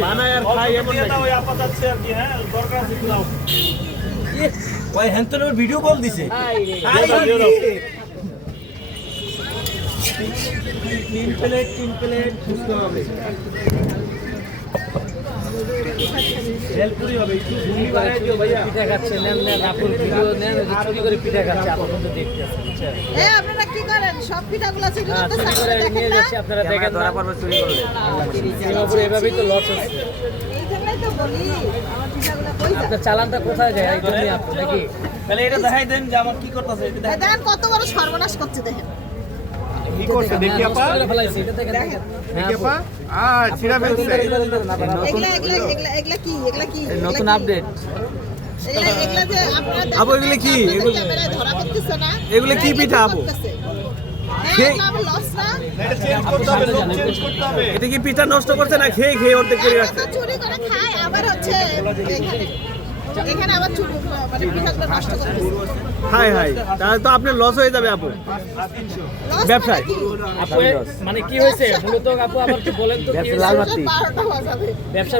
বানায় আর খাই এমন না ওই আপা যাচ্ছে আর কি, হ্যাঁ দরকার আছে খাও। ওই হ্যান্টনের ভিডিও কল দিছে তিন প্লেট বুঝতে হবে ভেলপুরি হবে একটু ঘুগনি বানাই দিও ভাইয়া পিঠা খাচ্ছে নেন নেন আপুর ভিডিও নেন ওই যে চুরি করে পিঠা খাচ্ছে আপনার মধ্যে দেখতে বুঝছেন আপনারা কি করেন সব পিঠাগুলো চুরি হ্যাঁ করতে চুরি করে নিয়ে যাচ্ছে আপনারা দেখেন ধরা পড়বে চুরি করলে সিঙ্গাপুরে এভাবেই তো লস হচ্ছে এই জন্যই তো বলি আমার পিঠাগুলো কই যায় আপনার চালানটা কোথায় যায় এই জন্যই আপনি নাকি তাহলে এটা দেখাই দেন যে আমার কি করতেছে এটা দেখাই দেখেন কত বড় সর্বনাশ করছে দেখেন কি করছে দেখি আপা, ফেলাইছে এটা দেখেন দেখেন দেখি আপা, ছিড়া ফেলছে। এগুলা কি নতুন আপডেট এগুলা যে আপনারা আপু, এগুলো কি? এগুলো- ক্যামেরায় ধরা পড়তেছে না এগুলো কি পিঠা আপু? হ্যাঁ আমার লস না এটা চেঞ্জ করতে হবে, লোক চেঞ্জ করতে হবে। এটা কি পিঠা নষ্ট করছে না খেয়ে খেয়ে অর্ধেক করে এত রাখছে চুরি করে খায় আবার হচ্ছে এখানে আবার চুরি মানে পিঠাগুলো নষ্ট করতেছে হাই হাই তাহলে তো আপনার লস হয়ে যাবে আপু লস ব্যবসায়। আপু মানে কি হয়েছে মূলত আপু আবার একটু বলেন তো কি হয়েছে? 12টা বাজাবে ব্যবসা